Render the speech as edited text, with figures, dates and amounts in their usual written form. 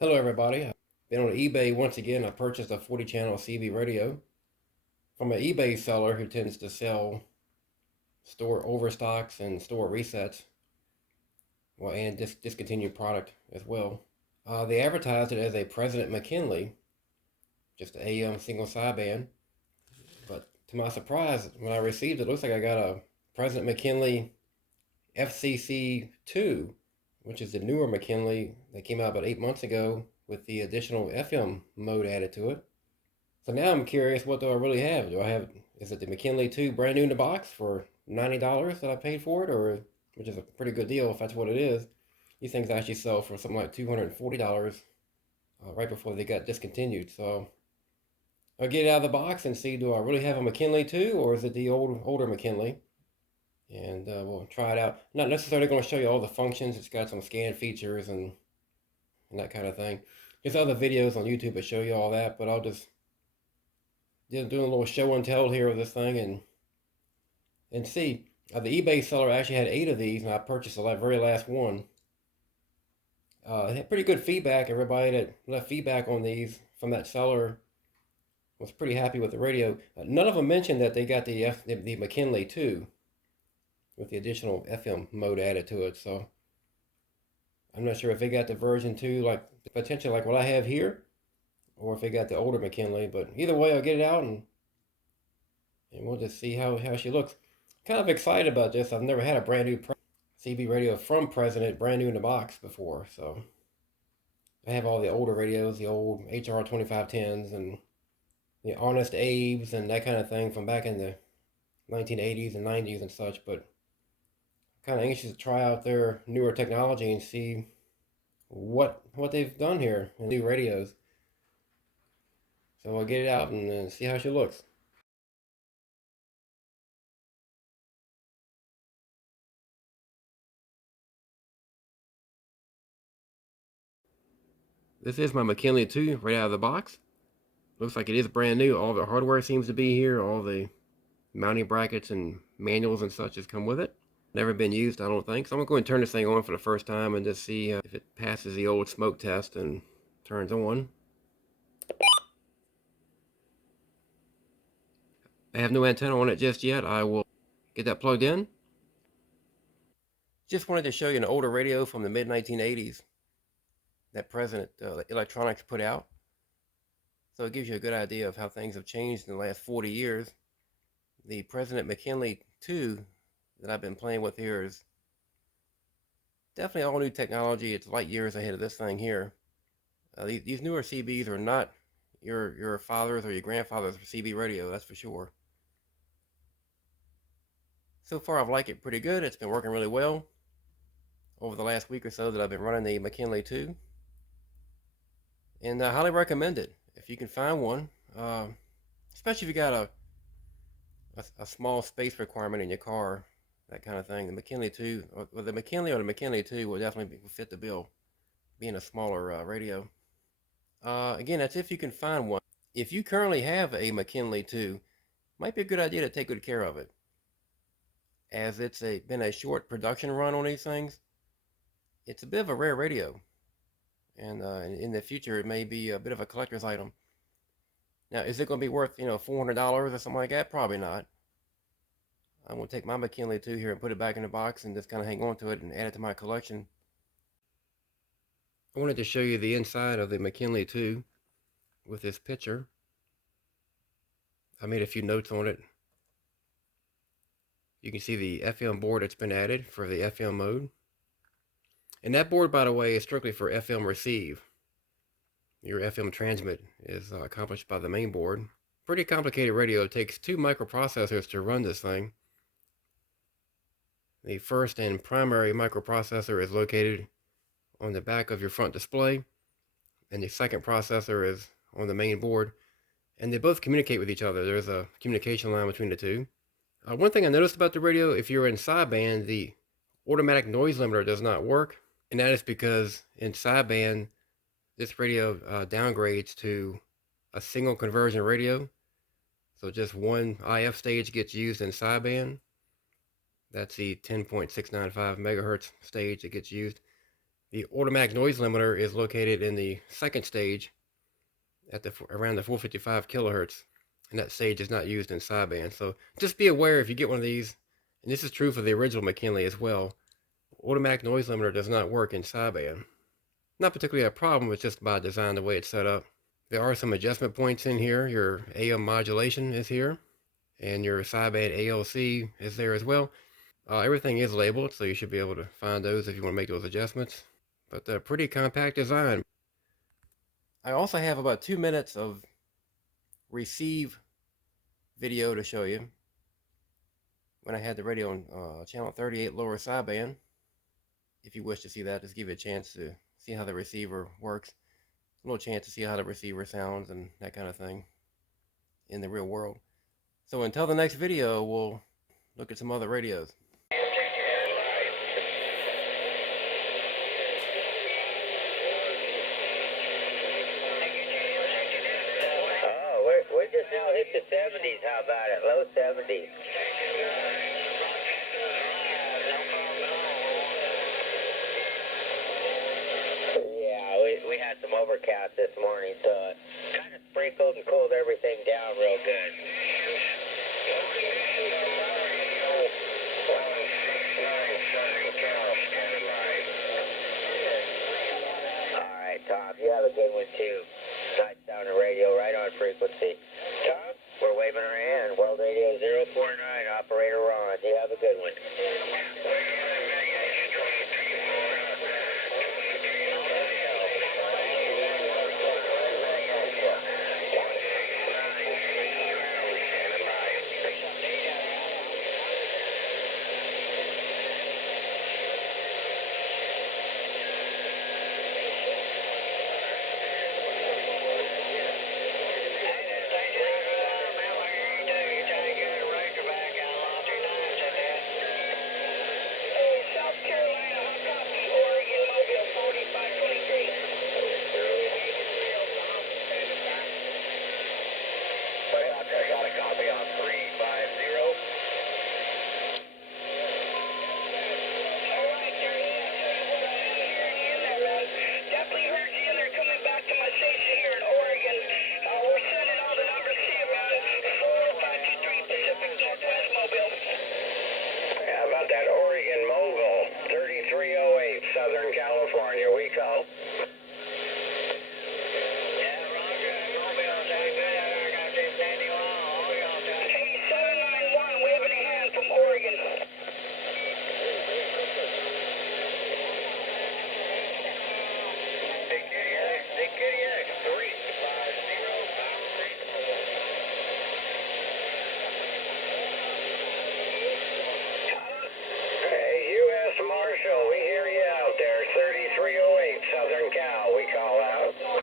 Hello everybody. I've been on eBay once again. I purchased a 40 channel CB radio from an eBay seller who tends to sell store overstocks and store resets, well, and discontinued product as well. They advertised it as a President McKinley, just a AM single sideband, but to my surprise, when I received it, it looks like I got a President McKinley FCC 2, which is the newer McKinley that came out about 8 months ago with the additional FM mode added to it. So now I'm curious, what do I really have? Is it the McKinley 2 brand new in the box for $90 that I paid for it, or which is a pretty good deal if that's what it is. These things actually sell for something like $240 right before they got discontinued. So I'll get it out of the box and see, do I really have a McKinley 2, or is it the older McKinley? And we'll try it out. Not necessarily going to show you all the functions. It's got some scan features and that kind of thing. There's other videos on YouTube that show you all that, but I'll just doing a little show and tell here of this thing and see. The eBay seller actually had 8 of these, and I purchased the very last one. It had pretty good feedback. Everybody that left feedback on these from that seller was pretty happy with the radio. None of them mentioned that they got the McKinley too, with the additional FM mode added to it. So I'm not sure if they got the version 2, like potentially like what I have here, or if they got the older McKinley. But either way, I'll get it out and we'll just see how she looks. Kind of excited about this. I've never had a brand new CB radio from President brand new in the box before. So I have all the older radios, the old HR 2510s and the Honest Abe's and that kind of thing from back in the 1980s and 90s and such. But kind of anxious to try out their newer technology and see what they've done here in new radios. So I'll get it out and see how she looks. This is my McKinley 2 right out of the box. Looks like it is brand new. All the hardware seems to be here. All the mounting brackets and manuals and such has come with it. Never been used, I don't think. So I'm going to go and turn this thing on for the first time and just see if it passes the old smoke test and turns on. I have no antenna on it just yet. I will get that plugged in. Just wanted to show you an older radio from the mid 1980s that President Electronics put out. So it gives you a good idea of how things have changed in the last 40 years. The President McKinley II that I've been playing with here is definitely all new technology. It's light years ahead of this thing here. These newer CBs are not your father's or your grandfather's CB radio, that's for sure. So far, I've liked it pretty good. It's been working really well over the last week or so that I've been running the McKinley 2. And I highly recommend it if you can find one, especially if you got a small space requirement in your car, that kind of thing. The McKinley 2, or the McKinley 2 will definitely fit the bill, being a smaller radio. Again, that's if you can find one. If you currently have a McKinley 2, might be a good idea to take good care of it, as it's been a short production run on these things. It's a bit of a rare radio, and in the future it may be a bit of a collector's item. Now, is it going to be worth $400 or something like that? Probably not. I'm going to take my McKinley 2 here and put it back in the box and just kind of hang on to it and add it to my collection. I wanted to show you the inside of the McKinley 2 with this picture. I made a few notes on it. You can see the FM board that's been added for the FM mode. And that board, by the way, is strictly for FM receive. Your FM transmit is accomplished by the main board. Pretty complicated radio. It takes 2 microprocessors to run this thing. The first and primary microprocessor is located on the back of your front display, and the second processor is on the main board, and they both communicate with each other. There's a communication line between the two. One thing I noticed about the radio, if you're in sideband, the automatic noise limiter does not work, and that is because in sideband this radio downgrades to a single conversion radio, so just one IF stage gets used in sideband. That's the 10.695 megahertz stage that gets used. The automatic noise limiter is located in the second stage at around the 455 kilohertz, and that stage is not used in sideband. So just be aware if you get one of these, and this is true for the original McKinley as well, automatic noise limiter does not work in sideband. Not particularly a problem, it's just by design the way it's set up. There are some adjustment points in here. Your AM modulation is here, and your sideband ALC is there as well. Everything is labeled, so you should be able to find those if you want to make those adjustments. But a pretty compact design. I also have about 2 minutes of receive video to show you when I had the radio on channel 38 lower sideband. If you wish to see that, just give you a chance to see how the receiver works. A little chance to see how the receiver sounds and that kind of thing in the real world. So until the next video, we'll look at some other radios. We're just now hit the 70s. How about it? Low 70s. Yeah, we had some overcast this morning, so it kind of sprinkled and cooled everything down real good. All right, Tom, you have a good one too. Nice sounding radio, right on frequency. Tom, we're waving our hand. World Radio 049, Operator Ron. You have a good